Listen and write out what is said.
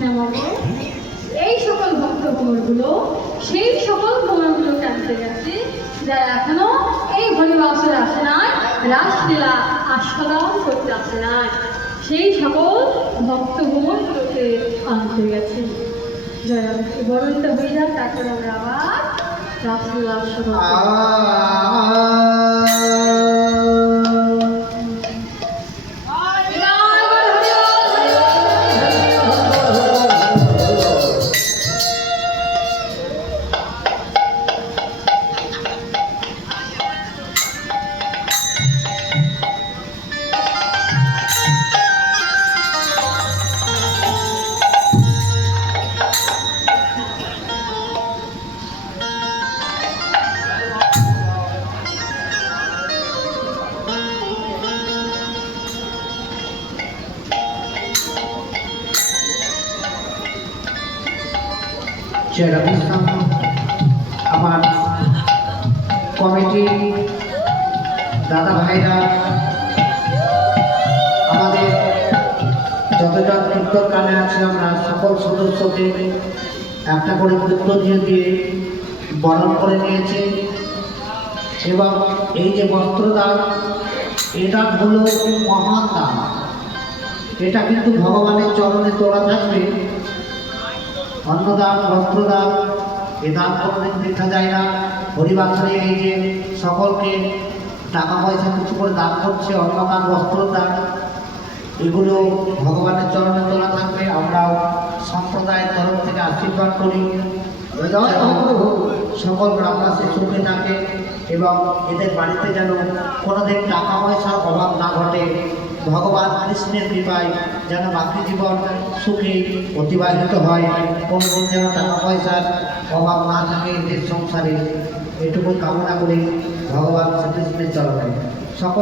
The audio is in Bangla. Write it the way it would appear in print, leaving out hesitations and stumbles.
শ্যামকে এই সকল ভক্ত ভ্রমণগুলো সেই সকল ভ্রমণগুলো জানতে গেছে যারা এখনো এই হরিবাসরে আসে নাই, রাসলীলা আস্বাদন করতে আসে নাই, সেই সকল ভক্ত ভ্রমণগুলোকে আনতে গেছে। জয়া বরণটা হয়ে যায়, তারপরে আমরা আবার রাসলীলা আস্বাদন আমার কমিটি দাদা ভাইরা, আমাদের যতজন কীর্তন গানে আছে আমরা সকল সদস্যকে একটা করে কীর্তন দিয়ে বরণ করে নিয়েছে। এবং এই যে বস্ত্রদান, এটা হলো মহান দান। এটা কিন্তু ভগবানের চরণে তোলা থাকবে। অন্নদান, বস্ত্রদান, এ দান কোনোদিন দেখা যায় না। হরিবাসরে এই যে সকলকে টাকা পয়সা কিছু করে দান করছে, অন্নদান, বস্ত্রদান, এগুলো ভগবানের চরণে তোলা থাকবে। আমরাও সম্প্রদায়ের তরফ থেকে আশীর্বাদ করি সকল গ্রামবাসী সুখে থাকে এবং এদের বাড়িতে যেন কোনোদিন টাকা পয়সার অভাব না ঘটে। ভগবান কৃষ্ণের কৃপায় যেন বাকি জীবন সুখে অতিবাহিত হয়, কোনোদিন যেন টাকা পয়সার অভাব না থাকে এদের সংসারে, এটুকু কামনা করি ভগবান শ্রীকৃষ্ণের চরণে। সকল